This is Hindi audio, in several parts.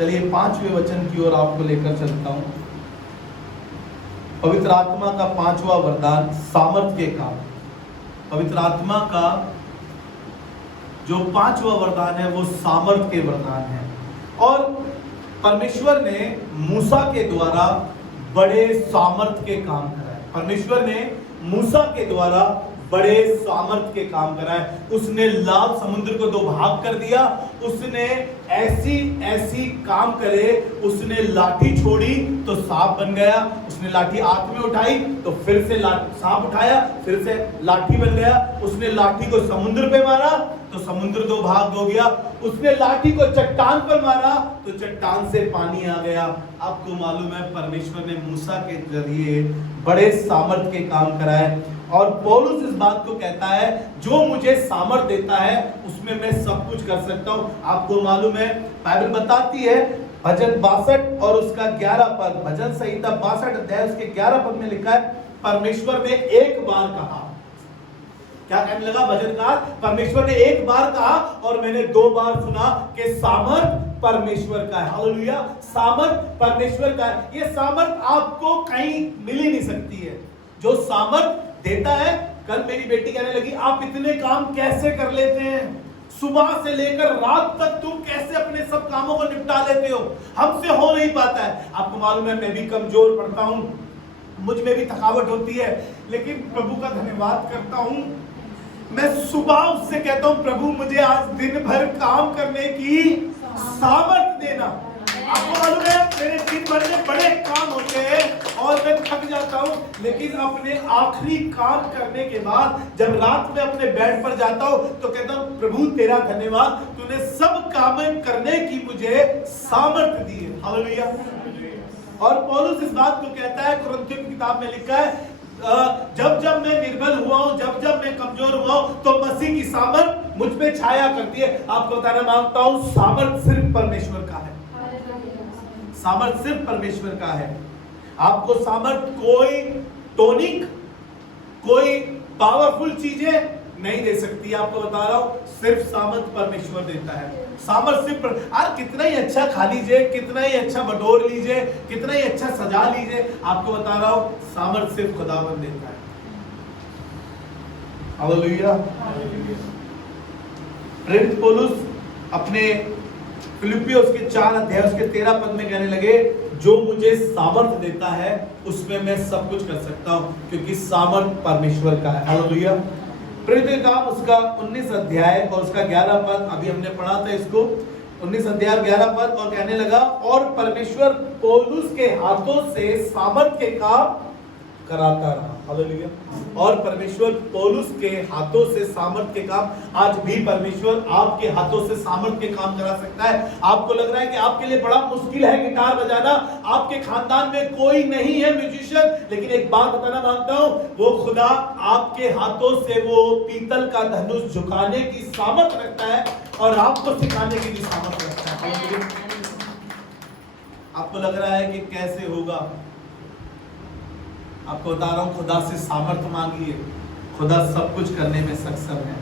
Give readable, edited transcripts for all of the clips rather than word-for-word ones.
चलिए 5वें वचन की ओर आपको लेकर चलता हूं। पवित्र आत्मा का 5वां वरदान सामर्थ के काम। पवित्र आत्मा का जो 5वां वरदान है वो सामर्थ के वरदान है। और परमेश्वर ने मूसा के द्वारा बड़े सामर्थ के काम कराए। परमेश्वर ने मूसा के द्वारा बड़े सामर्थ के काम कराए। उसने लाल समुद्र को 2 भाग कर दिया। उसने ऐसी काम करे। उसने लाठी छोड़ी तो सांप बन गया। उसने लाठी हाथ में उठाई तो फिर से सांप उठाया, फिर से लाठी बन गया। उसने लाठी को समुद्र पे मारा तो समुद्र 2 भाग हो गया। उसने लाठी को चट्टान पर मारा तो चट्टान से पानी आ गया। आपको मालूम है परमेश्वर ने मूसा के जरिए बड़े सामर्थ के काम कराए। और पौलुस इस बात को कहता है जो मुझे सामर्थ देता है उसमें मैं सब कुछ कर सकता हूं। आपको मालूम है बाइबल बताती है भजन 62 और उसका 11 पद, भजन संहिता 62 अध्याय उसके 11 पद में लिखा है परमेश्वर ने एक बार कहा। क्या कहने लगा भजनकार? परमेश्वर ने एक बार कहा और मैंने 2 बार सुना कि सामर्थ परमेश्वर का है। हालेलुया, सामर्थ परमेश्वर का है। ये सामर्थ आपको कहीं मिल ही नहीं सकती है। जो सामर्थ देता है, कल मेरी बेटी कहने लगी आप इतने काम कैसे कर लेते हैं, सुबह से लेकर रात तक तुम कैसे अपने सब कामों को निपटा लेते हो, हमसे हो नहीं पाता है। आपको मालूम है मैं भी कमजोर पड़ता हूं, मुझ में भी थकावट होती है, लेकिन प्रभु का धन्यवाद करता हूं। मैं सुबह उससे कहता हूं प्रभु मुझे आज दिन भर काम करने की सामर्थ देना। आपको मालूम है मेरे दिन भर में बड़े काम होते हैं और मैं थक जाता हूं, लेकिन अपने आखिरी काम करने के बाद जब रात में अपने बेड पर जाता हूं तो कहता हूं प्रभु तेरा धन्यवाद, तूने सब काम करने की मुझे सामर्थ दी है। हालेलुया। और पौलुस इस बात को कहता है, कुरिन्थियों की किताब में लिखा है जब जब मैं निर्बल हुआ हूं, जब जब मैं कमजोर हुआ हूं तो मसीह की सामर्थ मुझ पे छाया करती है। आपको बताना मांगता हूं सामर्थ सिर्फ परमेश्वर का है। सामर्थ सिर्फ परमेश्वर का है। आपको सामर्थ कोई टॉनिक, कोई पावरफुल चीजें नहीं दे सकती। आपको बता रहा हूं सिर्फ सामर्थ परमेश्वर देता है। सामर्थ सिर्फ कितना ही अच्छा खा लीजिए, कितना ही अच्छा बटोर लीजिए, कितना ही अच्छा सजा लीजिए, आपको बता रहा हूं सामर्थ सिर्फ खुदावंद देता है। हालेलुया। प्रेरित पौलुस अपने फिलिप्पियों उसके 4 अध्याय उसके 13 पद में कहने लगे जो मुझे सामर्थ देता है उसमें मैं सब कुछ कर सकता हूं, क्योंकि सामर्थ परमेश्वर का है। हालेलुया। प्रेरित काम उसका 19 अध्याय और उसका 11 पद, अभी हमने पढ़ा था इसको, 19 अध्याय 11 पद, और कहने लगा और परमेश्वर पौलुस के हाथों से सामर्थ के काम कराता रहा। हालेलुया। और परमेश्वर पौलुस के हाथों से सामर्थ के काम, आज भी परमेश्वर आपके हाथों से सामर्थ के काम करा सकता है। आपको लग रहा है कि आपके लिए बड़ा मुश्किल है गिटार बजाना, आपके खानदान में कोई नहीं है म्यूजिशियन, लेकिन एक बात बताना मांगता हूं वो खुदा आपके हाथों से वो पीतल का धनुष झुकाने की सामर्थ रखता है और आपको सिखाने की भी सामर्थ रखता है। आपको लग रहा है कि कैसे होगा, आपको बता रहा हूं खुदा से सामर्थ मांगिए, खुदा सब कुछ करने में सक्षम है।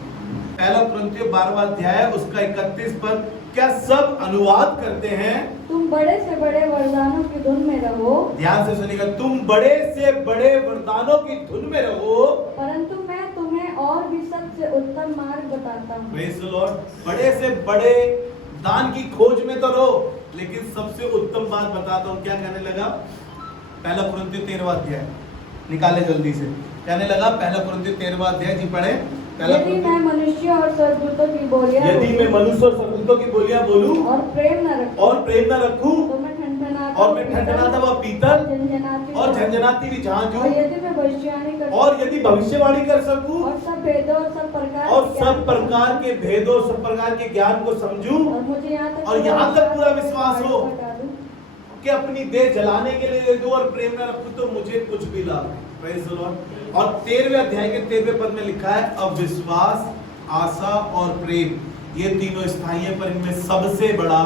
पहला कुरिन्थियों 12वां अध्याय उसका 31 पद, क्या सब अनुवाद करते हैं? तुम बड़े से बड़े वरदानों की धुन में रहो। ध्यान से सुनिएगा, तुम बड़े से बड़े वरदानों की धुन में रहो, परंतु मैं तुम्हें और भी सबसे उत्तम मार्ग बताता हूँ। Praise the Lord. बड़े से बड़े दान की खोज में तो रहो, लेकिन सबसे उत्तम बात बताता हूँ। क्या कहने लगा? पहला कुरिन्थियों 13वां अध्याय निकाले जल्दी से। कहने लगा पहला कुरिन्थियों 13वां अध्याय जी पढ़े। यदि मैं मनुष्य और स्वर्गदूतों की बोलियां यदि मैं मनुष्य और स्वर्गदूतों की बोलियां बोलूं और प्रेम न रखूं तो मैं ठनठनाता हुआ पीतल और झंझनाती भी झांझ हूं, और यदि भविष्यवाणी कर सकूं और सब भेदों और सब प्रकार के भेदों, सब प्रकार के ज्ञान को समझूं, और यहाँ तक पूरा विश्वास हो कि अपनी देह जलाने के लिए दे दूं और प्रेम न रखूं तो मुझे कुछ भी लाभ नहीं। Praise the Lord. और 13वें अध्याय के 13वें पद में लिखा है अब विश्वास, आशा और प्रेम ये तीनों स्थायी है, पर इनमें सबसे बड़ा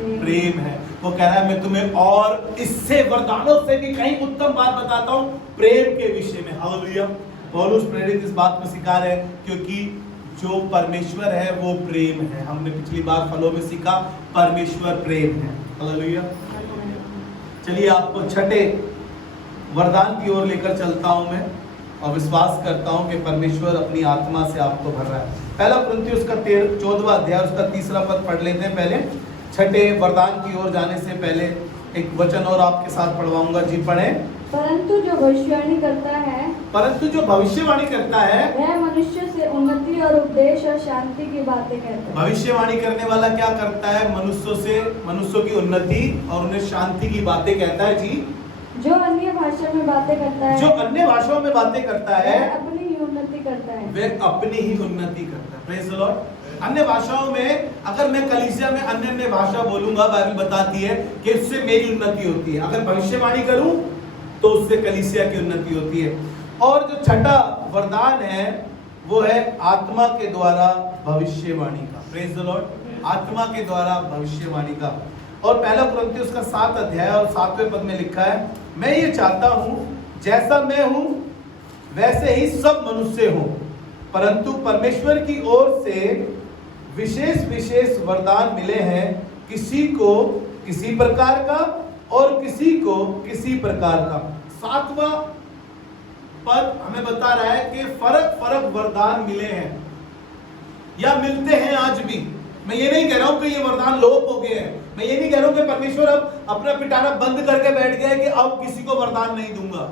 प्रेम है। वो कह रहा है मैं तुम्हें और इससे वरदानों से भी कहीं उत्तम बात बताता हूं प्रेम के विषय में। हालेलुया। पौलुस प्रेरित इस बात को सिखा रहे हैं क्योंकि जो परमेश्वर है वो प्रेम है। हमने पिछली बार फलों में सीखा परमेश्वर प्रेम है। हालेलुया। चलिए आपको छठे वरदान की ओर लेकर चलता हूं मैं और विश्वास करता हूं कि परमेश्वर अपनी आत्मा से आपको भर रहा है। पहला कुरिन्थियों उसका 14वां अध्याय उसका 3रा पद पढ़ लेते हैं। पहले छठे वरदान की ओर जाने से पहले एक वचन और आपके साथ पढ़वाऊंगा। जी पढ़ें। परंतु जो भविष्यवाणी करता है वह मनुष्य से उन्नति और उपदेश और शांति की बातें कहता है। भविष्यवाणी करने वाला क्या करता है? मनुष्यों की उन्नति और उन्हें शांति की बातें कहता है। जी। जो अन्य भाषा में बातें करता है, जो अन्य भाषाओं में बातें करता है, वह अपनी ही उन्नति करता है। वह अपनी ही उन्नति करता है। Praise the Lord. अन्य भाषाओं में अगर मैं कलीसिया में अन्य भाषा बोलूंगा, बाइबल बताती है कि उससे मेरी उन्नति होती है। अगर भविष्यवाणी करूं तो उससे कलीसिया की उन्नति होती है। और जो छठा वरदान है वो है आत्मा के द्वारा भविष्यवाणी का। Praise the Lord. आत्मा के द्वारा भविष्यवाणी का। और पहला कुरिन्थियों उसका 7 अध्याय और 7वें पद में लिखा है, मैं ये चाहता हूं जैसा मैं हूं वैसे ही सब मनुष्य हो, परंतु परमेश्वर की ओर से विशेष विशेष वरदान मिले हैं, किसी को किसी प्रकार का और किसी को किसी प्रकार का। 7वां पद हमें बता रहा है कि फर्क वरदान मिले हैं या मिलते हैं आज भी। मैं ये नहीं कह रहा हूं कि ये वरदान लोप हो गए हैं। मैं ये नहीं कह रहा हूं कि परमेश्वर अब अपना पिटारा बंद करके बैठ गया है कि अब किसी को वरदान नहीं दूंगा।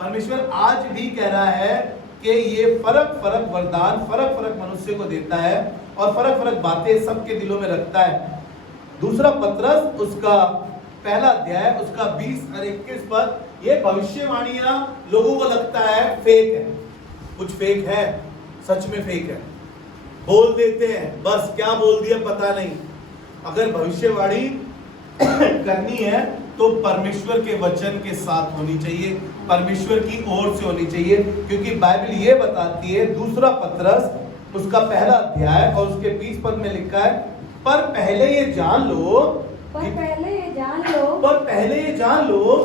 परमेश्वर आज भी कह रहा है कि ये फर्क वरदान फर्क मनुष्य को देता है और फर्क बातें सबके दिलों में रखता है। दूसरा पत्रस उसका पहला अध्याय उसका 20 और 21 पद, ये भविष्यवाणियां लोगों को लगता है फेक है, कुछ फेक है, सच में फेक है, बोल देते हैं, बस क्या बोल दिया पता नहीं। अगर भविष्यवाणी करनी है तो परमेश्वर के वचन के साथ होनी चाहिए, परमेश्वर की ओर से होनी चाहिए, क्योंकि बाइबल ये बताती है। दूसरा पत्रस उसका पहला अध्याय और उसके 20 पद में लिखा है, पर पहले ये जान लो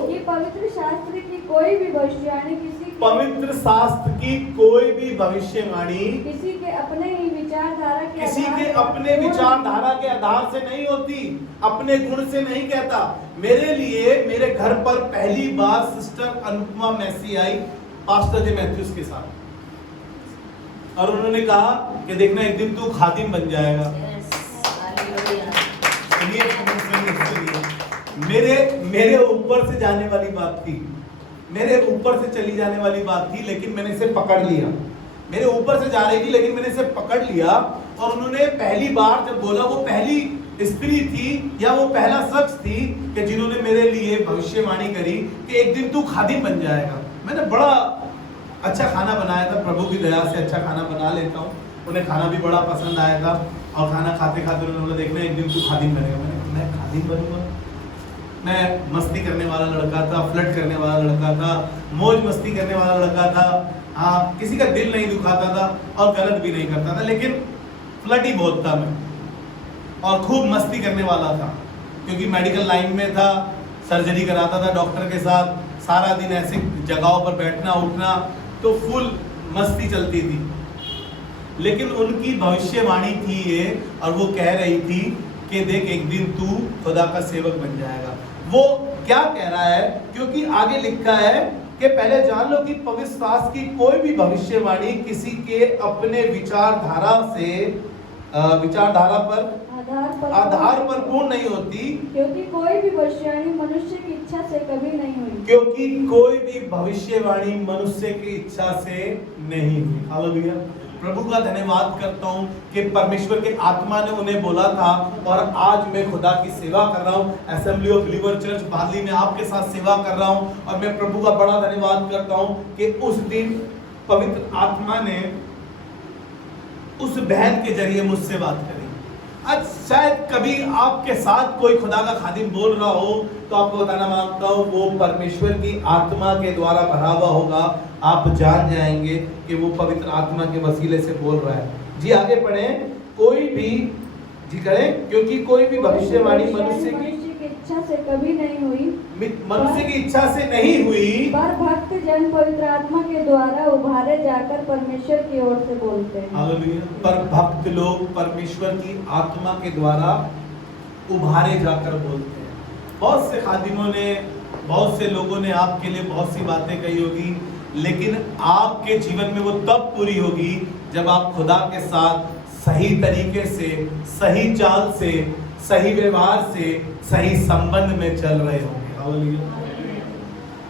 कि पवित्र शास्त्र की कोई भी भविष्यवाणी पवित्र शास्त्र की कोई भी भविष्यवाणी किसी के अपने विचारधारा के आधार से नहीं होती, अपने गुण से नहीं कहता। मेरे लिए मेरे घर पर पहली बार सिस्टर अनुपमा मैसी आई पास्टर जे मैथ्यूस के साथ, और उन्होंने कहा कि देखना एक दिन तू खादिम बन जाएगा। मेरे ऊपर से जाने वाली बात थी, मेरे ऊपर से चली जाने वाली बात थी, लेकिन मैंने इसे पकड़ लिया। मेरे ऊपर से जा रही थी लेकिन मैंने इसे पकड़ लिया। और उन्होंने पहली बार जब बोला, वो पहली स्त्री थी या वो पहला शख्स थी कि जिन्होंने मेरे लिए भविष्यवाणी करी कि एक दिन तू खादिम बन जाएगा। मैंने बड़ा अच्छा खाना बनाया था, प्रभु की दया से अच्छा खाना बना लेता हूँ। उन्हें खाना भी बड़ा पसंद आया था और खाना खाते खाते उन्होंने देखना एक दिन तू खादिम बनेगा। मैं खादिम बनूंगा? मैं मस्ती करने वाला लड़का था, फ्लर्ट करने वाला लड़का था, मौज मस्ती करने वाला लड़का था, हाँ, किसी का दिल नहीं दुखाता था और गलत भी नहीं करता था, लेकिन फ्लर्ट ही बहुत था मैं और खूब मस्ती करने वाला था, क्योंकि मेडिकल लाइन में था, सर्जरी कराता था डॉक्टर के साथ, सारा दिन ऐसे जगहों पर बैठना उठना, तो फुल मस्ती चलती थी। लेकिन उनकी भविष्यवाणी थी ये, और वो कह रही थी कि देख एक दिन तू खुदा का सेवक बन जाएगा। वो क्या कह रहा है? क्योंकि आगे लिखा है कि पहले जान लो कि पवित्र शास्त्र की कोई भी भविष्यवाणी किसी के अपने विचारधारा पर आधार पर पूर्ण नहीं होती, क्योंकि कोई भी भविष्यवाणी मनुष्य की इच्छा से कभी नहीं हुई। क्योंकि कोई भी भविष्यवाणी मनुष्य की इच्छा से नहीं हुई। हालेलुया। प्रभु का धन्यवाद करता हूँ कि परमेश्वर के आत्मा ने उन्हें बोला था, और आज मैं खुदा की सेवा कर रहा हूँ। असेंबली ऑफ बिलीवर चर्च बादली में आपके साथ सेवा कर रहा हूँ, और मैं प्रभु का बड़ा धन्यवाद करता हूँ कि उस दिन पवित्र आत्मा ने उस बहन के जरिए मुझसे बात करी। आज शायद कभी आपके साथ कोई खुदा का खादिम बोल रहा हो तो आपको बताना मांगता हूँ, वो परमेश्वर की आत्मा के द्वारा भरा हुआ होगा। आप जान जाएंगे कि वो पवित्र आत्मा के वसीले से बोल रहा है। जी आगे पढ़ें। कोई भी जी करें, क्योंकि कोई भी भविष्यवाणी मनुष्य की इच्छा से कभी नहीं हुई, मनुष्य की इच्छा से नहीं हुई, पर भक्त जन पवित्र आत्मा के द्वारा उभारे जाकर परमेश्वर की ओर से बोलते हैं। हालेलुया। पर भक्त लोग परमेश्वर की आत्मा के द्वारा उभारे जाकर बोलते हैं। बहुत से खादिमों ने, बहुत से लोगों ने आपके लिए बहुत सी बातें कही होगी, लेकिन आपके जीवन में वो तब पूरी होगी जब आप खुदा के साथ सही तरीके से, सही चाल से, सही व्यवहार से, सही संबंध में चल रहे होंगे। हालेलुया।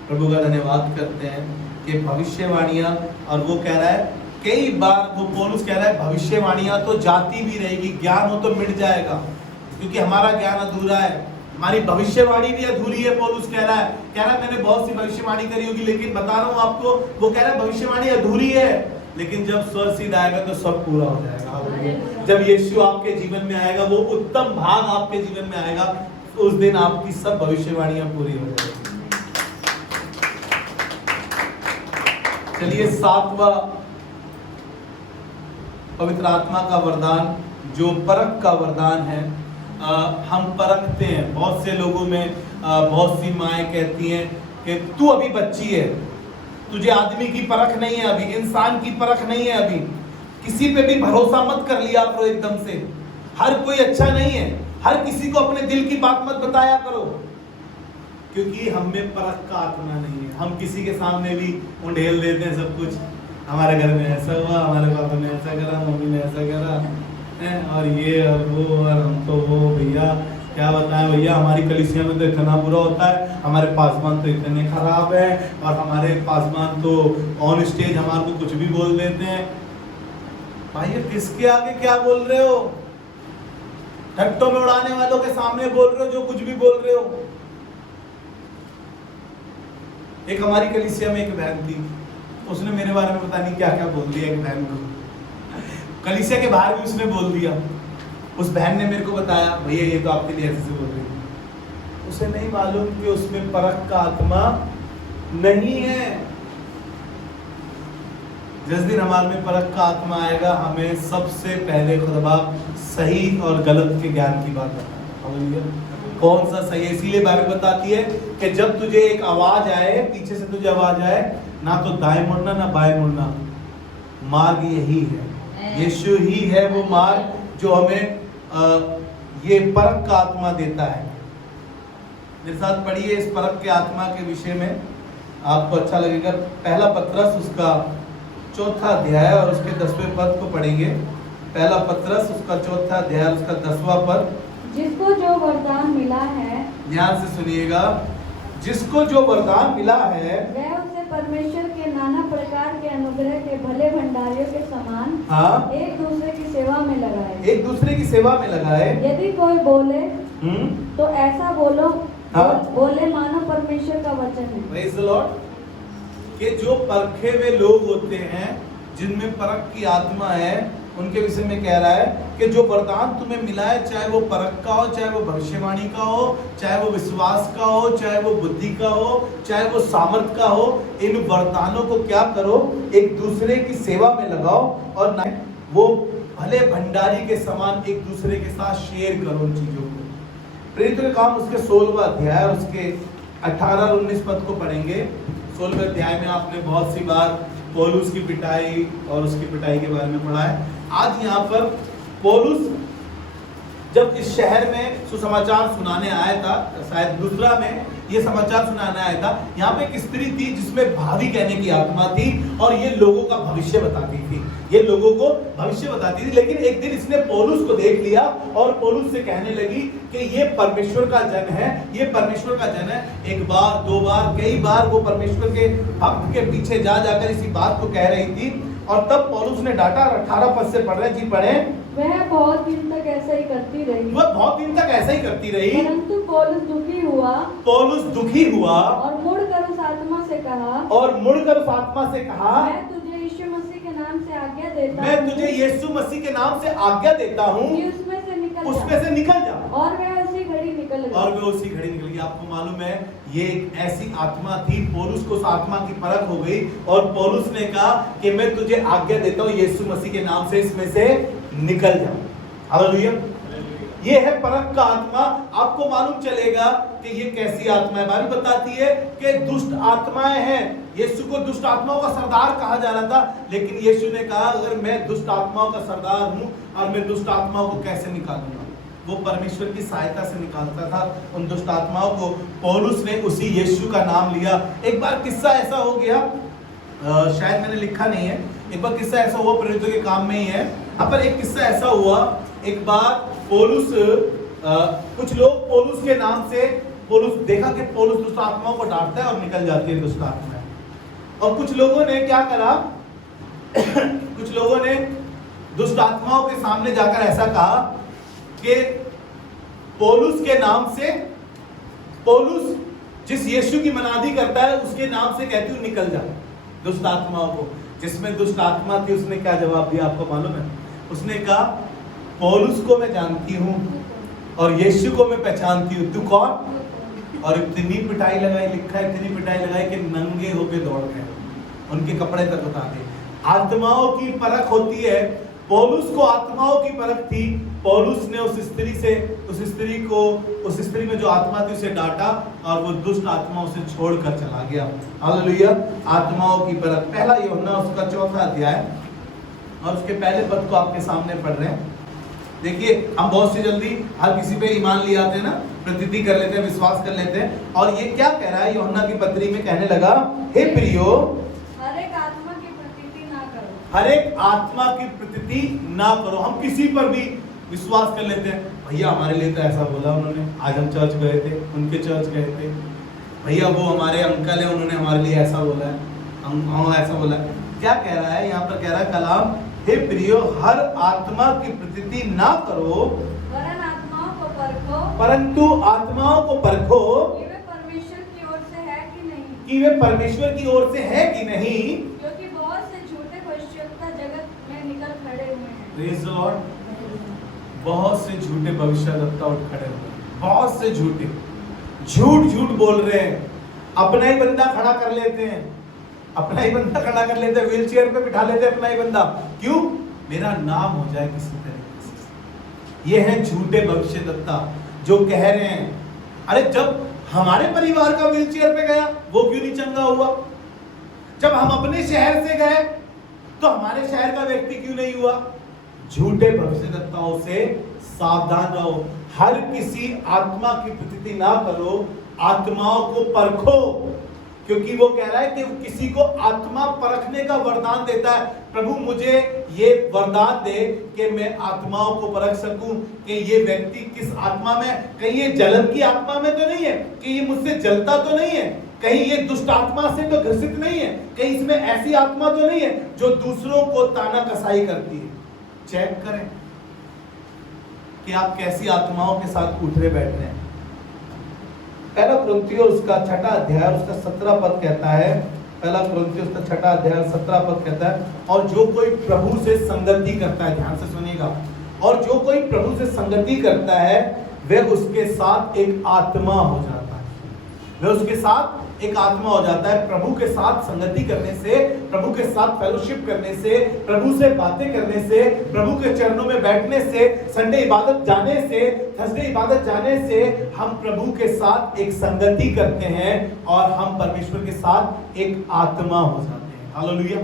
प्रभु का धन्यवाद करते हैं कि भविष्यवाणियां, और वो कह रहा है कई बार, वो पौलुस कह रहा है भविष्यवाणियां तो जाती भी रहेगी, ज्ञान हो तो मिट जाएगा, क्योंकि हमारा ज्ञान अधूरा है, हमारी भविष्यवाणी भी अधूरी है। पौलुस कह रहा है मैंने बहुत सी भविष्यवाणी करी होगी, लेकिन बता रहा हूं आपको, वो कह रहा है भविष्यवाणी अधूरी है, लेकिन जब स्वर्गसीध आएगा तो सब पूरा हो जाएगा। जब यीशु आपके जीवन में आएगा, वो उत्तम भाग आपके जीवन में आएगा, तो उस दिन आपकी सब भविष्यवाणियां पूरी हो जाएगी। चलिए, 7वां पवित्र आत्मा का वरदान जो परख का वरदान है। हम परखते हैं, बहुत से लोगों में बहुत सी माएँ कहती हैं कि तू अभी बच्ची है, तुझे आदमी की परख नहीं है अभी, इंसान की परख नहीं है अभी, किसी पे भी भरोसा मत कर लिया करो एकदम से, हर कोई अच्छा नहीं है, हर किसी को अपने दिल की बात मत बताया करो, क्योंकि हम में परख का आत्मा नहीं है। हम किसी के सामने भी उंडेल देते हैं सब कुछ, हमारे घर में ऐसा हुआ, हमारे पापा ने ऐसा करा, मम्मी ने ऐसा करा, और ये और वो, और हम तो वो, भैया क्या बताएं भैया, हमारी कलीसिया में तो इतना बुरा होता है, हमारे पासवान तो इतने खराब है, और हमारे पासवान तो ऑन स्टेज हमारे को कुछ भी बोल देते हैं। भाई किसके आगे क्या बोल रहे हो? ठट्टों में उड़ाने वालों के सामने बोल रहे हो जो कुछ भी बोल रहे हो। एक हमारी कलीसिया में एक बहन थी, उसने मेरे बारे में पता नहीं क्या क्या बोल दिया, एक बहन को कलीसिया के बाहर भी उसने बोल दिया। उस बहन ने मेरे को बताया, भैया ये तो आपके लिए ऐसे से बोल रही है। उसे नहीं मालूम कि उसमें परख का आत्मा नहीं है। जिस दिन हमारे में परख का आत्मा आएगा, हमें सबसे पहले खुदा सही और गलत के ज्ञान की बात बताएगा। कौन सा सही है? इसीलिए बाइबल बताती है कि जब तुझे एक आवाज आए, पीछे से तुझे आवाज आए, ना तो दाएं मुड़ना ना बाएं मुड़ना, मार्ग यही है, यीशु ही है वो मार्ग जो हमें ये परख का आत्मा देता है। मेरे साथ पढ़िए इस परख के आत्मा के विषय में, आपको अच्छा लगेगा। पहला पत्रस उसका 4था अध्याय और उसके 10वें पद को पढ़ेंगे। पहला पत्रस उसका 4था अध्याय उसका 10वां पद। जिसको जो वरदान मिला है, ध्यान से सुनिएगा, जिसको जो वरदान मिला है वह उसे परमेश्वर के नाना प्रकार के अनुग्रह के भले भंडारियों के समान एक दूसरे की सेवा में लगाए। एक दूसरे की सेवा में लगाए। यदि कोई बोले तो ऐसा बोलो बोले मानो परमेश्वर का वचन है। Praise the Lord. कि जो परखे हुए लोग होते हैं, जिनमें परख की आत्मा है, उनके विषय में कह रहा है कि जो वरदान तुम्हें मिला है, चाहे वो परख का हो, चाहे वो भविष्यवाणी का हो, चाहे वो विश्वास का हो, चाहे वो बुद्धि का हो, चाहे वो सामर्थ का हो, इन वरदानों को क्या करो, एक दूसरे की सेवा में लगाओ, और ना वो भले भंडारी के समान एक दूसरे के साथ शेयर करो उन चीजों को। प्रेरितों के काम उसके 16वां अध्याय और उसके 18 और 19 पद को पढ़ेंगे। 16वें अध्याय में आपने बहुत सी बार पौलुस की पिटाई और उसकी पिटाई के बारे में पढ़ा है। आज यहाँ पर पौलुस जब इस शहर में सुसमाचार सुनाने आया था, शायद दूसरा में ये समाचार सुनाने आया था, यहाँ पे एक स्त्री थी जिसमें भावी कहने की आत्मा थी और ये लोगों का भविष्य बताती थी, ये लोगों को भविष्य बताती थी। लेकिन एक दिन इसने पौलुस को देख लिया और पौलुस से कहने लगी कि ये परमेश्वर का जन है, ये परमेश्वर का जन है। एक बार, दो बार, कई बार वो परमेश्वर के भक्त के पीछे जा जाकर इसी बात को कह रही थी। और तब पौलुस ने डांटा। 18 पद से पढ़ रहे जी, पढ़े। वह बहुत दिन तक ऐसा ही करती रही, वह बहुत दिन तक ऐसा ही करती रही, परंतु पौलुस दुखी हुआ, पौलुस दुखी हुआ और मुड़कर उस आत्मा से कहा, और मुड़कर उस आत्मा से कहा, मैं तुझे यीशु मसीह के नाम से आज्ञा देता हूं, मैं तुझे यीशु मसीह के नाम से आज्ञा देता हूं कि उसमें से निकल जा। और वह उसी घड़ी निकल गई। और वह उसी घड़ी निकल गई। आपको मालूम है, ये एक ऐसी आत्मा थी, पौलुस को उस आत्मा की परख हो गई और पौलुस ने कहा कि मैं तुझे आज्ञा देता हूं यीशु मसीह के नाम से इसमें से निकल जा। हालेलुया। ये है परख का आत्मा। आपको मालूम चलेगा कि ये कैसी आत्मा है। बाइबल बताती है कि दुष्ट आत्माएं हैं। यीशु को दुष्ट आत्माओं का सरदार कहा जा रहा था, लेकिन यीशु ने कहा अगर मैं दुष्ट आत्माओं का सरदार हूं और मैं दुष्ट आत्माओं को कैसे निकालूंगा। वो परमेश्वर की सहायता से निकालता था उन दुष्ट आत्माओं को। पौलुस ने उसी यीशु का नाम लिया। एक बार किस्सा ऐसा हो गया, शायद मैंने लिखा नहीं है, एक बार किस्सा ऐसा हुआ, प्रेरितों के काम में ही है। यहाँ पर एक किस्सा ऐसा हुआ, एक बार पौलुस, कुछ लोग पौलुस के नाम से, पौलुस देखा कि पौलुस दुष्ट आत्माओं को डांटता है और निकल जाती है दुष्ट आत्माएं। और कुछ लोगों ने क्या करा, कुछ लोगों ने दुष्ट आत्माओं के सामने जाकर ऐसा कहा कि पौलुस के नाम से, पौलुस जिस यीशु की मनादी करता है उसके नाम से कहती हूँ निकल जा दुष्ट आत्माओं को। जिसमें दुष्ट आत्मा थी उसने क्या जवाब दिया आपको मालूम है? उसने कहा पौलुस को मैं जानती हूँ और यीशु को मैं पहचानती हूँ, तू कौन? और इतनी पिटाई लगाई, लिखा है इतनी पिटाई लगाई कि नंगे होके दौड़ गए, उनके कपड़े तक उतार दिए। आत्माओं की परख होती है, पौलुस को आत्माओं की परख थी। पौलुस ने उस स्त्री में जो आत्मा थी उसे डांटा और वो दुष्ट आत्मा उसे छोड़कर चला गया। हालेलुया। आत्माओं की परख, पहला यूहन्ना उसका 4वां अध्याय और उसके पहले पद को आपके सामने पढ़ रहे हैं। देखिए, हम बहुत सी जल्दी हर किसी पे ईमान ले आते हैं ना, प्रतीति कर लेते हैं, विश्वास कर लेते हैं। और ये क्या कह रहा है यूहन्ना की पत्री में? कहने लगा, हे प्रियो, हर एक आत्मा की प्रतीति ना करो। हम किसी पर भी विश्वास कर लेते हैं, भैया हमारे लिए तो ऐसा बोला उन्होंने, आज हम चर्च गए थे, उनके चर्च गए थे, भैया वो हमारे अंकल है, उन्होंने हमारे लिए ऐसा बोला है, हम ऐसा बोला है। क्या कह रहा है यहाँ पर? कह रहा है कलाम, हे प्रियो, हर आत्मा की प्रतीति ना करो, परंतु आत्माओं को परखो कि वे परमेश्वर की ओर से है कि नहीं, क्योंकि बहुत से झूठे भविष्यवक्ता जगत में निकल खड़े हुए हैं। Praise the Lord. बहुत से झूठे भविष्यवक्ता उठ खड़े हुए हैं, बहुत से झूठ बोल रहे हैं, अपना ही बंदा खड़ा कर लेते हैं, व्हील चेयर पे बिठा लेते हैं अपना ही बंदा। क्यों? मेरा नाम हो जाए किसी तरीके से। ये हैं झूठे भविष्यवक्ता जो कह रहे हैं, अरे जब हमारे परिवार का व्हील चेयर पे गया वो क्यों नहीं चंगा हुआ? जब हम अपने शहर से गए तो हमारे शहर का व्यक्ति क्यों नहीं हुआ? झूठे भविष्यवक्ताओं से सावधान रहो। हर किसी आत्मा की प्रतीति ना करो, आत्माओं को परखो, क्योंकि वो कह रहा है कि किसी को आत्मा परखने का वरदान देता है। प्रभु मुझे ये वरदान दे कि मैं आत्माओं को परख सकूं कि ये व्यक्ति किस आत्मा में, कहीं ये जलन की आत्मा में तो नहीं है, कि ये मुझसे जलता तो नहीं है, कहीं ये दुष्ट आत्मा से तो ग्रसित नहीं है, कहीं इसमें ऐसी आत्मा तो नहीं है जो दूसरों को ताना कसाई करती है। चेक करें कि आप कैसी आत्माओं के साथ उठ रहे बैठ रहे हैं। पहला कुरिन्थियों उसका 6वां अध्याय उसका 17 पद कहता है, पहला कुरिन्थियों उसका 6वां अध्याय 17 पद कहता है, और जो कोई प्रभु से संगति करता है, ध्यान से सुनिएगा, और जो कोई प्रभु से संगति करता है वह उसके साथ एक आत्मा हो जाता है, वह उसके साथ एक आत्मा हो जाता है। प्रभु के साथ संगति करने से, प्रभु के साथ फेलोशिप करने से, प्रभु से बातें करने से, प्रभु के चरणों में बैठने से, संडे इबादत जाने से, थर्सडे इबादत जाने से हम प्रभु के साथ एक संगति करते हैं और हम परमेश्वर के साथ एक आत्मा हो जाते हैं। हालेलुया।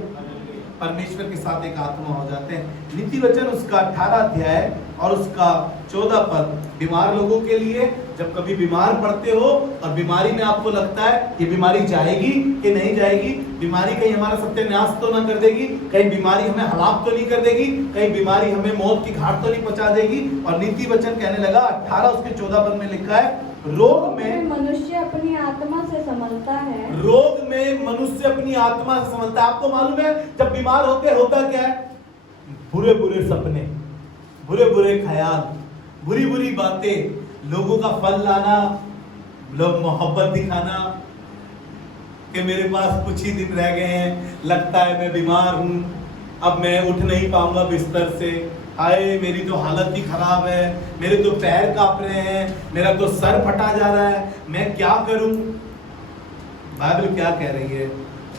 परमेश्वर के साथ एक आत्मा हो जाते हैं। नीति वचन उसका 18 अध्याय और उसका 14 पद, बीमार लोगों के लिए, जब कभी बीमार पड़ते हो और बीमारी में आपको लगता है ये बीमारी जाएगी कि नहीं जाएगी, बीमारी कहीं हमारा सत्यानाश तो ना कर देगी, कहीं बीमारी हमें हलाक तो नहीं कर देगी, कहीं बीमारी हमें मौत की घाट तो नहीं पहुंचा देगी। और नीति वचन कहने लगा 18 उसके 14 पद में लिखा है, रोग में मनुष्य अपनी आत्मा से संभलता है। रोग में मनुष्य अपनी आत्मा से संभलता है। आपको मालूम है जब बीमार होते होता क्या है? बुरे बुरे सपने, बुरे बुरे ख्याल, बुरी बुरी बातें, लोगों का फल लाना, लोग मोहब्बत दिखाना कि मेरे पास कुछ ही दिन रह गए हैं, लगता है मैं बीमार हूं, अब मैं उठ नहीं पाऊंगा बिस्तर से, हाय मेरी तो हालत ही खराब है, मेरे तो पैर कांप रहे हैं, मेरा तो सर फटा जा रहा है, मैं क्या करूं? बाइबल क्या कह रही है?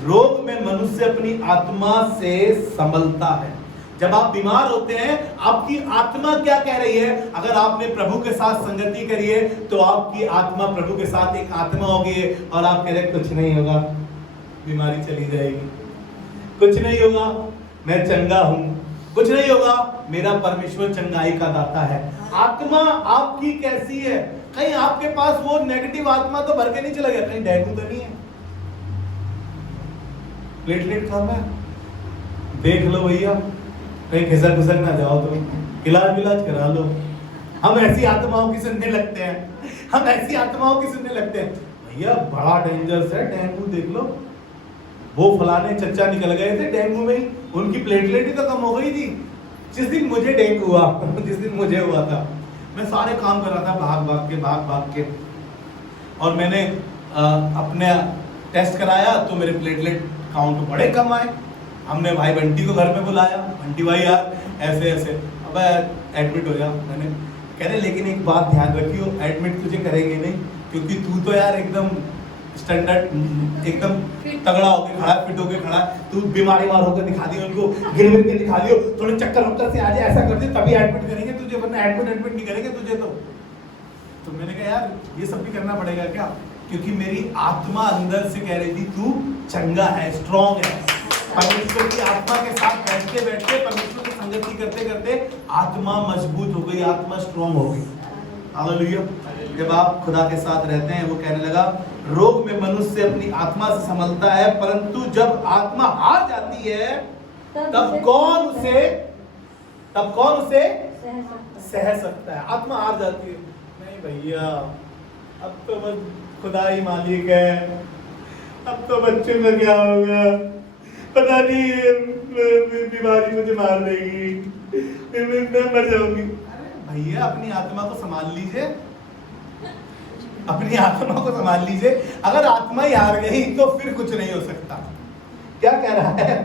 रोग में मनुष्य अपनी आत्मा से संभलता है। जब आप बीमार होते हैं आपकी आत्मा क्या कह रही है? अगर आपने प्रभु के साथ संगति करी है तो आपकी आत्मा प्रभु के साथ एक आत्मा होगी और आप कह रहे कुछ नहीं होगा, बीमारी चली जाएगी, कुछ नहीं होगा, मैं चंगा हूं, कुछ नहीं होगा, मेरा परमेश्वर चंगाई का दाता है। आत्मा आपकी कैसी है? कहीं आपके पास वो नेगेटिव आत्मा तो भर के नहीं चला गया, कहीं डेंगू तो नहीं है, प्लेटलेट कम है, देख लो भैया, कहीं खिसक खिसक ना जाओ तो इलाज करा लो। हम ऐसी आत्माओं की सुनने लगते हैं, हम ऐसी आत्माओं की सुनने लगते हैं, भैया बड़ा डेंजरस है डेंगू, देख लो वो फलाने चचा निकल गए थे डेंगू में ही, उनकी प्लेटलेट ही तो कम हो गई थी। जिस दिन मुझे डेंगू हुआ जिस दिन मुझे हुआ था, मैं सारे काम कर रहा था भाग भाग के, और मैंने अपने टेस्ट कराया तो मेरे प्लेटलेट काउंट बड़े कम आए। हमने भाई बंटी को घर में बुलाया, बंटी भाई यार ऐसे ऐसे, अब एडमिट हो जा। मैंने कह रहे लेकिन एक बात ध्यान रखियो, एडमिट तुझे करेंगे नहीं, क्योंकि तू तो यार एकदम स्टैंडर्ड एकदम तगड़ा होके खड़ा, फिट होके खड़ा, तू बीमारी मार होकर दिखा दियो उनको, गिर गिर के दिखा दियो, थोड़े चक्कर से आ जाए, ऐसा कर दे तभी एडमिट करेंगे तुझे, वरना एडमिट नहीं करेंगे तुझे। तो मैंने कहा यार ये सब भी करना पड़ेगा क्या, क्योंकि मेरी आत्मा अंदर से कह रही थी तू चंगा है, स्ट्रॉन्ग है। परमेश्वर की आत्मा के साथ बैठते बैठते, परमेश्वर की संगति करते करते आत्मा मजबूत हो गई, आत्मा स्ट्रॉन्ग हो गई। हालेलुया। जब आप खुदा के साथ रहते हैं, वो कहने लगा रोग में मनुष्य अपनी आत्मा से संभलता है, परंतु जब आत्मा हार जाती है तब कौन उसे सह सकता है। आत्मा हार जाती है, नहीं भैया अब तो बस खुदा ही मालिक है, अब तो बच्चे का क्या होगा, पता नहीं बीमारी मुझे मार देगी, मैं मर जाऊंगी। अरे भैया अपनी आत्मा को संभाल लीजिए, अपनी आत्मा को संभाल लीजिए। अगर आत्मा ही हार गई तो फिर कुछ नहीं हो सकता। क्या कह रहा है?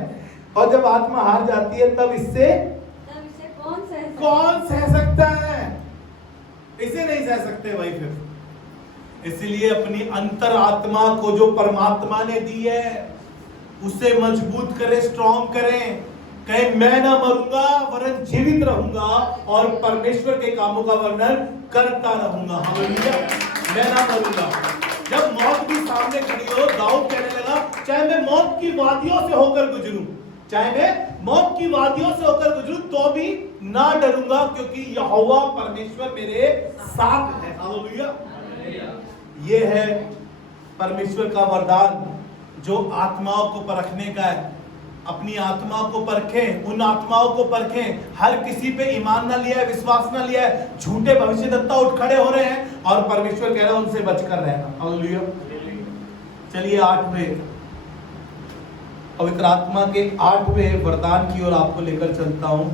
और जब आत्मा हार जाती है तब इससे कौन सह सकता है? इसे नहीं सह सकते भाई फिर। इसलिए अपनी अंतर आत्मा को जो परमात्मा ने दी है उसे मजबूत करें, स्ट्रॉन्ग करें। कहे मैं ना मरूंगा वरन जीवित रहूंगा और परमेश्वर के कामों का वर्णन करता रहूंगा। हालेलुया। मैं ना मरूंगा। जब मौत भी सामने खड़ी हो, दाऊद कहने लगा चाहे मैं मौत की वादियों से होकर गुजरूं, चाहे मैं मौत की वादियों से होकर गुजरूं तो भी ना डरूंगा, क्योंकि यहोवा परमेश्वर मेरे साथ है। हालेलुया। ये है परमेश्वर का वरदान जो आत्माओं को परखने का है। अपनी आत्मा को परखें, उन आत्माओं को परखें। हर किसी पे ईमान ना लिया है, विश्वास ना लिया है, झूठे भविष्यद्वक्ता उठ खड़े हो रहे हैं और परमेश्वर कह रहा है उनसे बचकर रहना। हालेलुया। चलिए 8वें पवित्र आत्मा के 8वें वरदान की ओर आपको लेकर चलता हूं,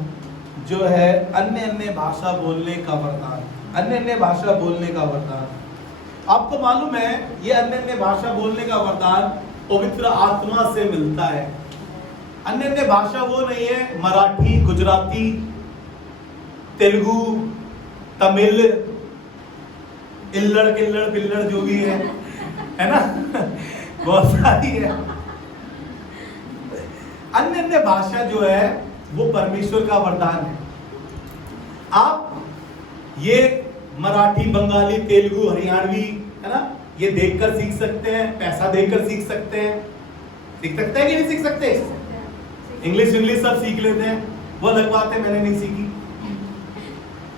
जो है अन्य अन्य भाषा बोलने का वरदान। अन्य अन्य भाषा बोलने का वरदान। आपको मालूम है ये अन्य अन्य भाषा बोलने का वरदान पवित्र आत्मा से मिलता है। अन्य अन्य भाषा वो नहीं है मराठी, गुजराती, तेलुगु, तमिल, इल्लड़ किल्लड़ बिल्लड़ जो भी है ना, बहुत सारी है। अन्य अन्य भाषा जो है वो परमेश्वर का वरदान है। आप ये मराठी, बंगाली, तेलुगु, हरियाणवी है ना, ये देखकर सीख सकते हैं, पैसा देकर सीख सकते हैं। सीख सकते हैं कि नहीं सीख सकते? इंग्लिश सब सीख लेते हैं, वो अलग बात है, मैंने नहीं सीखी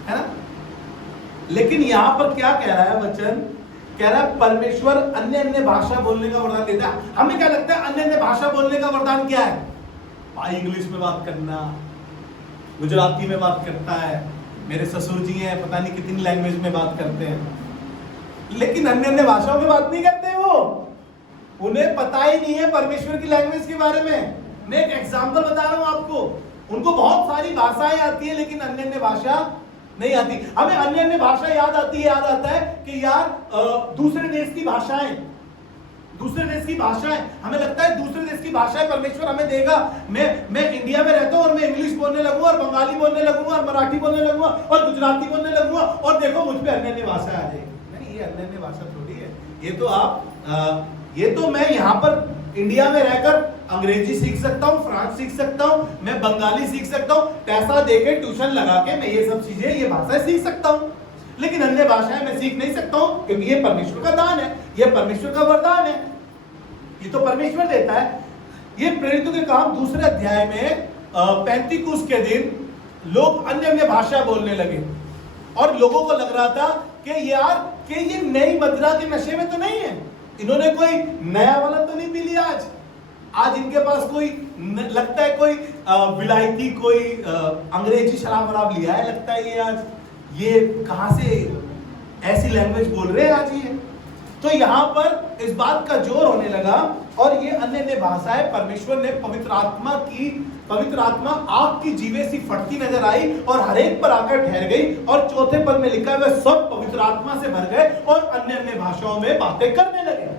है ना। लेकिन यहां पर क्या कह रहा है वचन? कह रहा है परमेश्वर अन्य अन्य भाषा बोलने का वरदान देता है। हमें क्या लगता है अन्य अन्य भाषा बोलने का वरदान क्या है? भाई इंग्लिश में बात करना, गुजराती में बात करता है, मेरे ससुर जी हैं पता नहीं कितनी लैंग्वेज में बात करते हैं, लेकिन अन्य अन्य भाषाओं में बात नहीं करते। वो उन्हें पता ही नहीं है परमेश्वर की लैंग्वेज के बारे में। मैं एक एग्जांपल बता रहा हूं आपको, उनको बहुत सारी भाषाएं आती है लेकिन अन्य अन्य भाषा नहीं आती। हमें अन्य अन्य भाषा याद आती है, याद आता है कि यार दूसरे देश की भाषाएं, दूसरे देश की भाषाएं, हमें लगता है दूसरे देश की भाषाएं परमेश्वर हमें देगा। मैं इंडिया में रहता हूं और मैं इंग्लिश बोलने लगूंगा और बंगाली बोलने लगूंगा और मराठी बोलने लगूंगा और गुजराती बोलने लगूंगा और देखो मुझ पे अन्य अन्य भाषा आ जाएगी। नहीं, ये अन्य अन्य भाषा थोड़ी है। ये तो मैं यहाँ पर इंडिया में रहकर अंग्रेजी सीख सकता हूँ, फ्रांस सीख सकता हूँ, मैं बंगाली सीख सकता हूँ, पैसा देके ट्यूशन लगा के मैं ये सब चीजें, ये भाषाएं सीख सकता हूँ, लेकिन अन्य भाषाएं मैं सीख नहीं सकता हूँ, क्योंकि ये परमेश्वर का दान है, ये परमेश्वर का वरदान है, ये तो परमेश्वर देता है। ये प्रेरितों के काम 2 अध्याय में पेंतिकुस्त के दिन लोग अन्य अन्य भाषा बोलने लगे और लोगों को लग रहा था कि यार कि ये नई मदिरा के नशे में तो नहीं है, इन्होंने कोई नया वाला तो नहीं पी लिया आज इनके पास कोई लगता है कोई विलायती कोई अंग्रेजी शराब वराब लिया है, लगता है ये कहां से ऐसी लैंग्वेज बोल रहे हैं आज ये। तो यहां पर इस बात का जोर होने लगा और ये अन्य अन्य भाषाएं परमेश्वर ने पवित्र आत्मा आग की जीवे सी फटती नजर आई और हर एक पर आकर ठहर गई और चौथे पद में लिखा है सब पवित्र आत्मा से भर गए और अन्य अन्य भाषाओं में बातें करने लगे।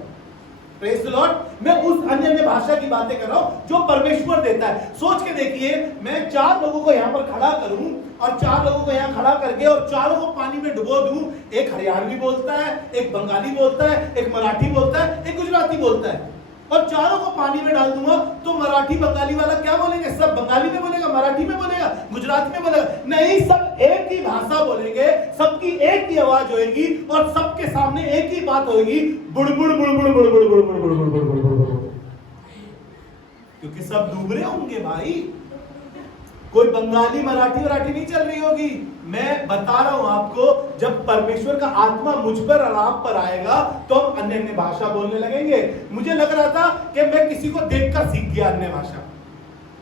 Praise the Lord. मैं उस अन्य अन्य भाषा की बातें कर रहा हूं जो परमेश्वर देता है। सोच के देखिए, मैं 4 लोगों को यहां पर खड़ा करूं और 4 लोगों को यहां खड़ा करके और चारों को पानी में डुबो दूं। एक हरियाणवी बोलता है, एक बंगाली बोलता है, एक मराठी बोलता है, एक गुजराती बोलता है और चारों को पानी में डाल दूंगा तो मराठी बंगाली वाला क्या बोलेंगे? सब बंगाली में बोलेगा, मराठी में बोलेगा, गुजराती में बोलेगा? नहीं, सब एक ही भाषा बोलेंगे, सबकी एक ही आवाज होगी और सबके सामने एक ही बात होगी, बुड़बुड़ बुड़बुड़ बुड़बुड़ बुड़बुड़ बुड़बुड़ बुड़बुड़, क्योंकि सब डूब रहे होंगे भाई। कोई बंगाली मराठी नहीं चल रही होगी। मैं बता रहा हूं आपको, जब परमेश्वर का आत्मा मुझ पर और आप पर आएगा तो हम अन्य अन्य भाषा बोलने लगेंगे। मुझे लग रहा था कि मैं किसी को देखकर सीख गया अन्य भाषा।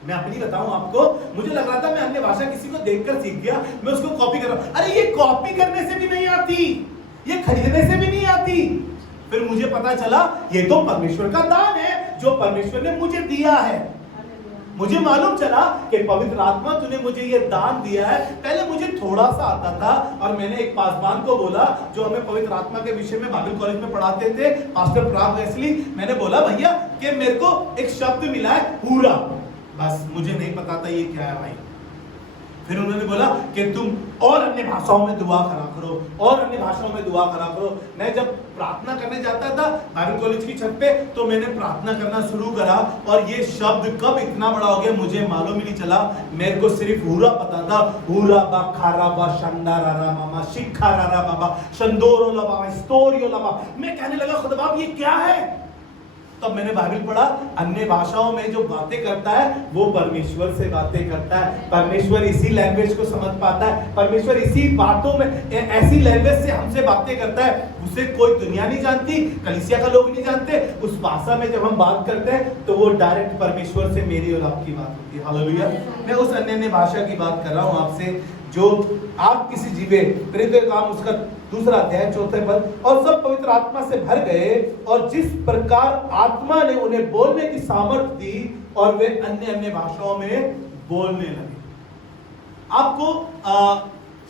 मैं अपनी बताऊं आपको, मुझे लग रहा था मैं अन्य भाषा किसी को देखकर सीख गया, मैं उसको कॉपी कर रहा हूं। अरे ये कॉपी करने से भी नहीं आती, ये खरीदने से भी नहीं आती। फिर मुझे पता चला ये तो परमेश्वर का दान है जो परमेश्वर ने मुझे दिया है। मुझे मालूम चला कि पवित्र आत्मा तूने मुझे ये दान दिया है। पहले मुझे थोड़ा सा आता था और मैंने एक पासवान को बोला जो हमें पवित्र आत्मा के विषय में बाइबल कॉलेज में पढ़ाते थे, पास्टर प्राग वेस्ली। मैंने बोला भैया कि मेरे को एक शब्द मिला है पूरा, बस मुझे नहीं पता था ये क्या है भाई। फिर उन्होंने बोला कि तुम और अन्य भाषाओं में दुआ करा करो, और अन्य भाषाओं में दुआ करा करो। मैं जब प्रार्थना करने जाता था बाइबल कॉलेज की छत पे तो मैंने प्रार्थना करना शुरू करा और ये शब्द कब इतना बड़ा हो गया मुझे मालूम ही नहीं चला। मेरे को सिर्फ हुरा पता था, हुरा बा खारा बा शंडारा रा मामा शिखारा रा बाबा शंदोरो ला बाबा स्तोरियो ला बाबा। मैं कहने लगा खुदा बाप ये क्या है? तब मैंने बाइबल पढ़ा, अन्य भाषाओं में जो बातें करता है वो परमेश्वर से बातें करता है। परमेश्वर इसी लैंग्वेज को समझ पाता है, परमेश्वर इसी बातों में ऐसी लैंग्वेज से हमसे बातें करता है। उसे कोई दुनिया नहीं जानती, कलीसिया का लोग नहीं जानते। उस भाषा में जब हम बात करते हैं तो वो डायरेक्ट परमेश्वर से मेरी और आपकी बात होती है। हालेलुया। मैं उस अन्य भाषा की बात कर रहा हूँ आपसे जो आप किसी जीवे प्रेरित काम उसका 2 अध्याय 4 पद, और सब पवित्र आत्मा से भर गए और जिस प्रकार आत्मा ने उन्हें बोलने की सामर्थ्य दी और वे अन्य अन्य भाषाओं में बोलने लगे। आपको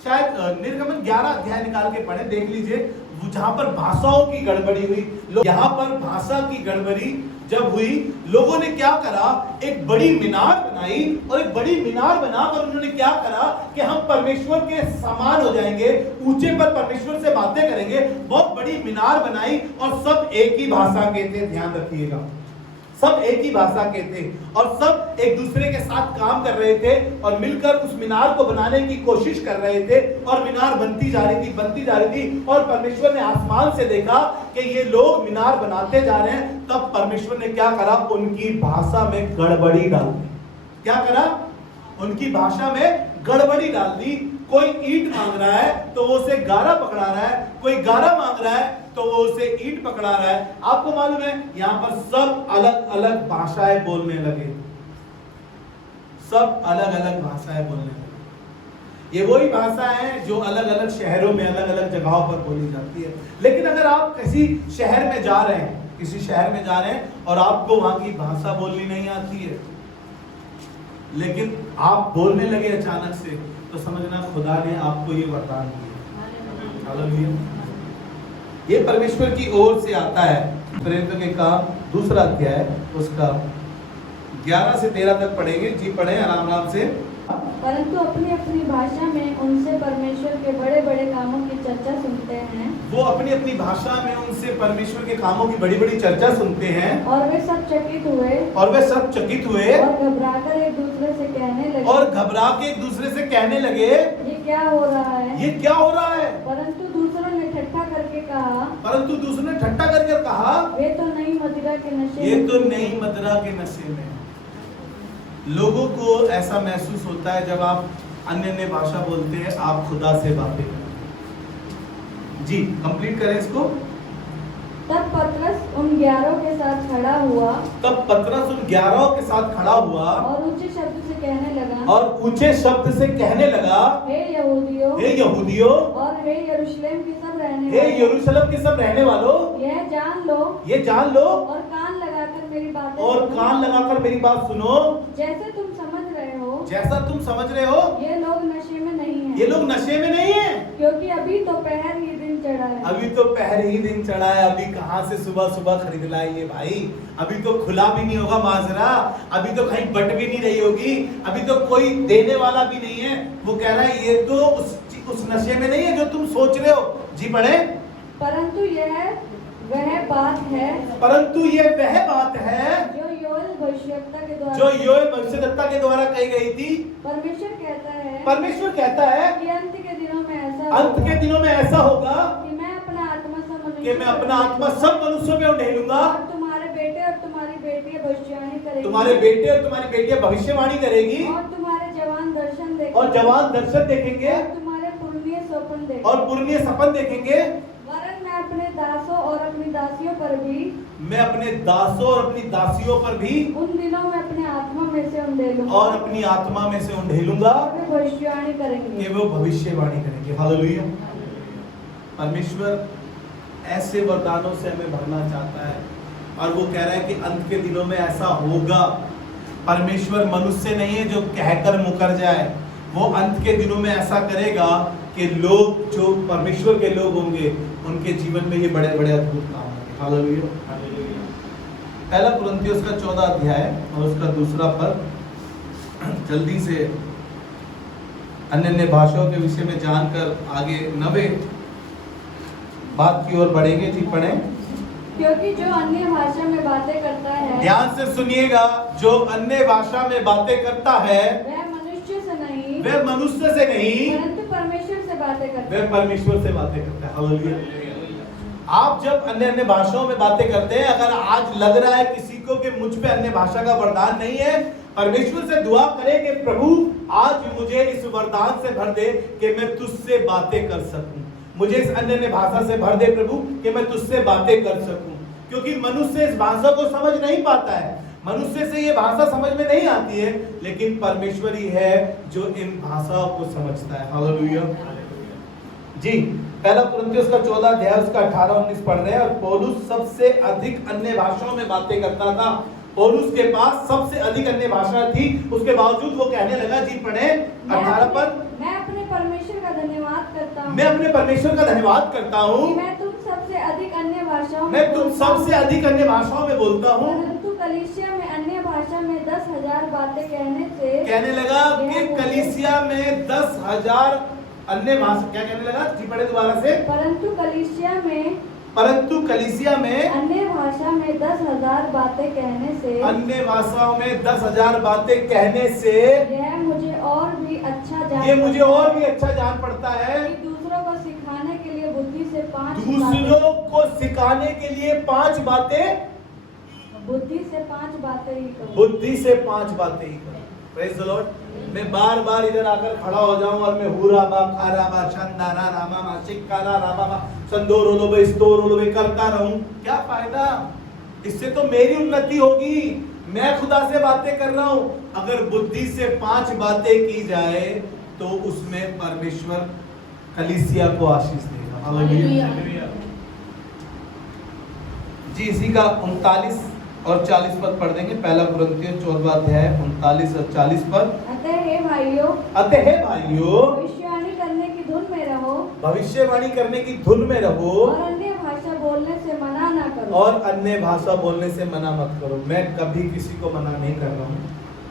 शायद निर्गमन 11 अध्याय निकाल के पढ़े, देख लीजिए जहां पर भाषाओं की गड़बड़ी हुई। यहाँ पर भाषा की गड़बड़ी जब हुई, लोगों ने क्या करा, एक बड़ी मीनार बनाई और एक बड़ी मीनार बनाकर उन्होंने क्या करा कि हम परमेश्वर के समान हो जाएंगे, ऊंचे पर परमेश्वर से बातें करेंगे। बहुत बड़ी मीनार बनाई और सब एक ही भाषा के थे, ध्यान रखिएगा, सब एक ही भाषा के थे और सब एक दूसरे के साथ काम कर रहे थे और मिलकर उस मीनार को बनाने की कोशिश कर रहे थे और मीनार बनती जा रही थी और परमेश्वर ने आसमान से देखा कि ये लोग मीनार बनाते जा रहे हैं। तब परमेश्वर ने क्या करा, उनकी भाषा में गड़बड़ी डाल दी। क्या करा? उनकी भाषा में गड़बड़ी डाल दी। कोई ईंट मांग रहा है तो वो उसे गारा पकड़ा रहा है, कोई गारा मांग रहा है तो वो उसे ईंट पकड़ा रहा है। आपको मालूम है यहां पर सब अलग अलग भाषाएं बोलने लगे, सब अलग अलग भाषाएं बोलने लगे। ये वही भाषा है जो अलग अलग शहरों में अलग अलग जगहों पर बोली जाती है। लेकिन अगर आप किसी शहर में जा रहे हैं, और आपको वहां की भाषा बोलनी नहीं आती है, लेकिन आप बोलने लगे अचानक से, तो समझना खुदा ने आपको ये वरदान दिया। हालेलुया। ये परमेश्वर की ओर से आता है। प्रेरितों के काम 2 अध्याय उसका 11 से 13 तक पढ़ेंगे। जी पढ़े आराम से। परंतु अपनी अपनी भाषा में उनसे परमेश्वर के बड़े बड़े कामों की चर्चा सुनते हैं। वो अपनी अपनी भाषा में उनसे परमेश्वर के कामों की बड़ी बड़ी चर्चा सुनते हैं। और वे सब चकित हुए और घबराकर एक दूसरे से कहने लगे ये क्या हो रहा है। परंतु दूसरों ने ठट्ठा करके कहा वे तो नई मदिरा के नशे में। लोगों को ऐसा महसूस होता है जब आप अन्य अन्य भाषा बोलते हैं, आप खुदा से बातें करते हैं। जी कंप्लीट करें इसको। तब पतरस उन 11 के साथ खड़ा हुआ तब पतरस उन 11 के साथ खड़ा हुआ और ऊंचे शब्द से कहने लगा और ऊंचे शब्द से कहने लगा, हे यहूदियों हे यहूदियों और हे यरूशलेम के सब रहने हे वालों, यरूशलेम के सब रहने वालों, यह जान लो ये जान लो और कान लगाकर मेरी बातें और सुनो। कान लगाकर मेरी बात सुनो। जैसे तुम समझ रहे हो, जैसा तुम समझ रहे हो, ये लोग नशे में नहीं हैं, ये लोग नशे में नहीं है, क्योंकि अभी तो पहर ही दिन चढ़ा है। अभी तो पहर ही दिन चढ़ा है। अभी कहाँ से सुबह सुबह खरीद लाए ये भाई? अभी तो खुला भी नहीं होगा माजरा, अभी तो कहीं बट भी नहीं रही होगी, अभी तो कोई देने वाला भी नहीं है। वो कह रहा है ये तो उस नशे में नहीं है जो तुम सोच रहे हो। जी पढ़े। परंतु यह वह बात है, परंतु ये वह बात है जो योएल भविष्यवक्ता के द्वारा, जो योएल भविष्यद्वक्ता के द्वारा कही गई थी। परमेश्वर कहता है, परमेश्वर कहता है कि अंत के दिनों में ऐसा अंत के दिनों में ऐसा होगा कि मैं अपना आत्मा सब मनुष्य कि मैं अपना आत्मा सब मनुष्यों में उंडेलूंगा। और तुम्हारे बेटे और तुम्हारी बेटियां भविष्यवाणी करेंगी, तुम्हारे बेटे और तुम्हारी बेटियां भविष्यवाणी करेगी और तुम्हारे जवान दर्शन देखेंगे, और जवान दर्शन देखेंगे और तुम्हारे पुरनिये स्वप्न देखेंगे, और पुरनिये सपन देखेंगे। वरन मैं अपने दासों और अपनी दासियों पर भी, मैं अपने दासों और अपनी दासियों पर भी उन दिनों में अपने आत्मा में से उंडेलूंगा और अपनी आत्मा में से उंडेलूंगा और वे भविष्यवाणी करेंगे। कि वो भविष्यवाणी करेंगे। हालेलुया। परमेश्वर ऐसे वरदानों से हमें भरना चाहता है और वो कह रहा है कि अंत के दिनों में ऐसा होगा। परमेश्वर मनुष्य नहीं है जो कहकर मुकर जाए, वो अंत के दिनों में ऐसा करेगा कि लोग जो परमेश्वर के लोग होंगे उनके जीवन में ये बड़े बड़े अद्भुत काम होंगे। हालेलुया। पहला कुरिन्थियों का 14 अध्याय और उसका दूसरा पद, जल्दी से अन्य अन्य भाषाओं के विषय में जानकर आगे 9वें बात की ओर बढ़ेंगे। जी पढ़ें। क्योंकि जो अन्य भाषा में बातें करता है, ध्यान से सुनिएगा, जो अन्य भाषा में बातें करता है वह मनुष्य से नहीं, वह मनुष्य से नहीं, परंतु परमेश्वर से बातें करता है। वह परमेश्वर से बातें करता है। हालेलुया। आप जब अन्य अन्य भाषाओं में बातें करते हैं, अगर आज लग रहा है किसी को कि मुझ पे अन्य भाषा का वरदान नहीं है, परमेश्वर से दुआ करें कि प्रभु आज मुझे इस वरदान से भर दे कि मैं तुझसे बातें कर सकूं। मुझे इस अन्य अन्य भाषा से भर दे प्रभु कि मैं तुझसे बातें कर सकूं। क्योंकि मनुष्य इस भाषा को समझ नहीं पाता है, मनुष्य से ये भाषा समझ में नहीं आती है, लेकिन परमेश्वर ही है जो इन भाषाओं को समझता है। हालेलुया। जी पहला कुरिन्थियों का 14 अध्याय उसका 18-19 पढ़ रहे हैं। और पौलुस सबसे अधिक अन्य भाषाओं में बातें करता था। पौलुस के पास सबसे अधिक अन्य भाषा थी, उसके बावजूद वो कहने लगा। जी पढ़े 18 पद। मैं अपने परमेश्वर का धन्यवाद करता हूँ, मैं अपने परमेश्वर का धन्यवाद करता हूँ, मैं तुम सबसे अधिक अन्य भाषाओं में, मैं तुम सबसे अधिक अन्य भाषाओं में बोलता हूँ। परंतु कलीसिया में अन्य भाषा में 10,000 बातें कहने से, कहने लगा कि कलीसिया में 10,000 अन्य भाषा, क्या कहने लगा? जी पढ़े दोबारा से। परंतु कलीसिया में अन्य भाषा में 10,000 बातें कहने से, अन्य भाषाओं में 10,000 बातें कहने से यह मुझे और भी अच्छा जान, ये मुझे और भी अच्छा जान पड़ता है कि दूसरों को सिखाने के लिए बुद्धि से 5 दूसरों को सिखाने के लिए 5 बातें, बुद्धि से 5 बातें ही करूं। बुद्धि से 5 बातें ही करूं। Praise the Lord. मैं बार बार इधर आकर खड़ा हो जाऊं और मैं हुरा बा खारा बा चंदारा रामा मा चिक्कारा रामा मा संदोरो लोबे स्तोरो लोबे करता रहूं, क्या फायदा? इससे तो मेरी उन्नति होगी, मैं खुदा से बातें कर रहा हूं। अगर बुद्धि से 5 बातें की जाए तो उसमें परमेश्वर कलीसिया को आशीष देगा। हालेलुया। जी इसी का 39 और 40 पद पढ़ देंगे। पहला कुरिन्थियों 14 अध्याय 39 और 40 पद। अतः हे भाइयों, भविष्यवाणी करने की धुन में रहो, भविष्यवाणी करने की धुन में रहो, और अन्य भाषा बोलने से मना ना करो, और अन्य भाषा बोलने से मना मत करो। मैं कभी किसी को मना नहीं कर रहा हूँ।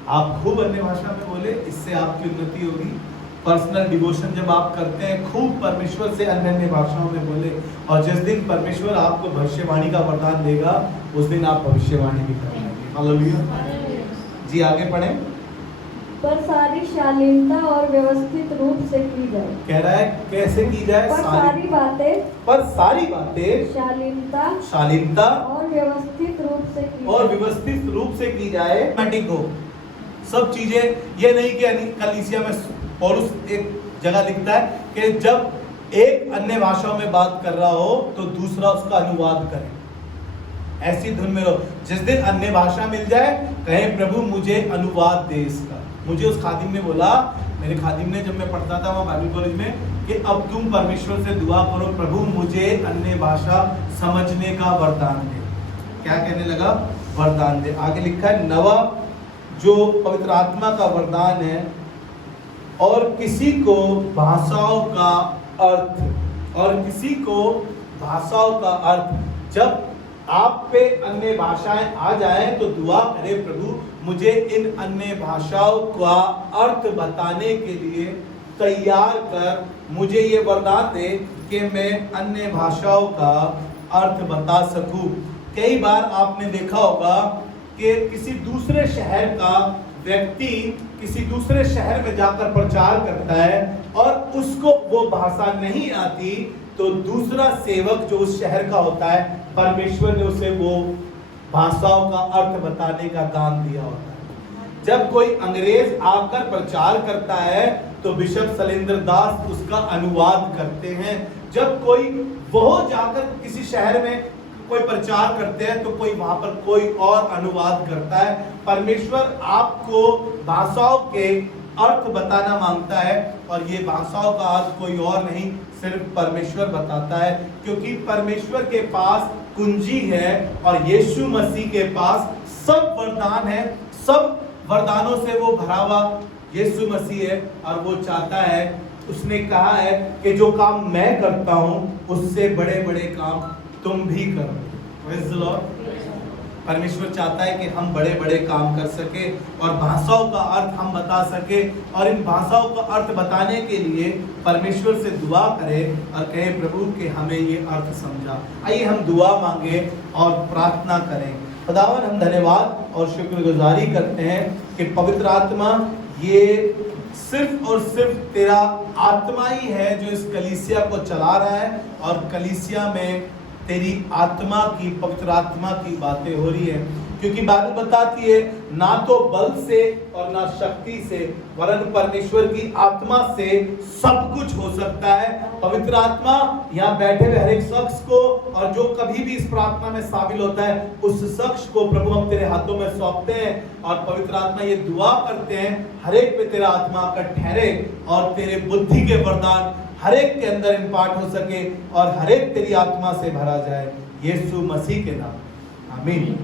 आप खूब अन्य भाषा में बोले, इससे आपकी उन्नति होगी। पर्सनल डिवोशन जब आप करते हैं, खूब परमेश्वर से अन्य अन्य भाषाओं में बोले, और जिस दिन परमेश्वर आपको भविष्यवाणी का वरदान देगा उस दिन आप भविष्यवाणी भी करेंगे। हालेलुया। जी आगे पढ़ें। पर सारी शालीनता और व्यवस्थित रूप से की जाए। कह रहा है कैसे की जाए? पर सारी बातें शालीनता और व्यवस्थित रूप से की और व्यवस्थित रूप से की जाए। मैटिक हो, सब चीजें, ये नहीं कि कलीसिया में पौलुस एक जगह लिखता है कि जब एक अन्य भाषाओं में बात कर रहा हो तो दूसरा उसका अनुवाद करे, ऐसी धुन में रहो। जिस दिन अन्य भाषा मिल जाए कहे प्रभु मुझे अनुवाद दे इसका। मुझे उस खादिम ने बोला, मेरे खादिम ने, जब मैं पढ़ता था वहाँ बाइबल कॉलेज में, कि अब तुम परमेश्वर से दुआ करो प्रभु मुझे अन्य भाषा समझने का वरदान दे। क्या कहने लगा? वरदान दे। आगे लिखा है नवा जो पवित्र आत्मा का वरदान है, और किसी को भाषाओं का अर्थ, और किसी को भाषाओं का अर्थ। जब आप पे अन्य भाषाएं आ जाएं तो दुआ करे प्रभु मुझे इन अन्य भाषाओं का अर्थ बताने के लिए तैयार कर, मुझे ये वरदान दे कि मैं अन्य भाषाओं का अर्थ बता सकूं। कई बार आपने देखा होगा कि किसी दूसरे शहर का व्यक्ति किसी दूसरे शहर में जाकर प्रचार करता है और उसको वो भाषा नहीं आती, तो दूसरा सेवक जो उस शहर का होता है, परमेश्वर ने उसे वो भाषाओं का अर्थ बताने का दान दिया होता है। जब कोई अंग्रेज आकर प्रचार करता है तो बिशप शैलेंद्र दास उसका अनुवाद करते हैं। जब कोई वो जाकर किसी शहर में कोई प्रचार करते हैं तो कोई वहां पर कोई और अनुवाद करता है। परमेश्वर आपको भाषाओं के अर्थ बताना मांगता है, और ये भाषाओं का अर्थ कोई और नहीं, सिर्फ परमेश्वर बताता है, क्योंकि परमेश्वर के पास कुंजी है और यीशु मसीह के पास सब वरदान है। सब वरदानों से वो भरा हुआ यीशु मसीह है, और वो चाहता है, उसने कहा है कि जो काम मैं करता हूं उससे बड़े बड़े काम तुम भी करो। Praise the Lord. परमेश्वर चाहता है कि हम बड़े बड़े काम कर सके और भाषाओं का अर्थ हम बता सके, और इन भाषाओं का अर्थ बताने के लिए परमेश्वर से दुआ करें और कहे प्रभु कि हमें ये अर्थ समझा। आइए हम दुआ मांगे और प्रार्थना करें। खुदावन हम धन्यवाद और शुक्रगुजारी करते हैं कि पवित्र आत्मा ये सिर्फ और सिर्फ तेरा आत्मा ही है जो इस कलीसिया को चला रहा है, और कलीसिया में तेरी आत्मा की, पवित्र आत्मा की बातें हो रही है। क्योंकि बाइबल बताती है ना तो बल से और ना शक्ति से, वरन परमेश्वर की आत्मा से सब कुछ हो सकता है। पवित्र आत्मा यहाँ बैठे हुए हर एक शख्स को, और जो कभी भी इस प्रार्थना में शामिल होता है उस शख्स को प्रभु हम तेरे हाथों में सौंपते हैं, और पवित्र आत्मा ये दुआ करते हैं हर एक पे तेरा आत्मा का ठहरे और तेरे बुद्धि के वरदान हर एक के अंदर इम्पार्ट हो सके और हर एक तेरी आत्मा से भरा जाए, यीशु मसीह के नाम, आमीन।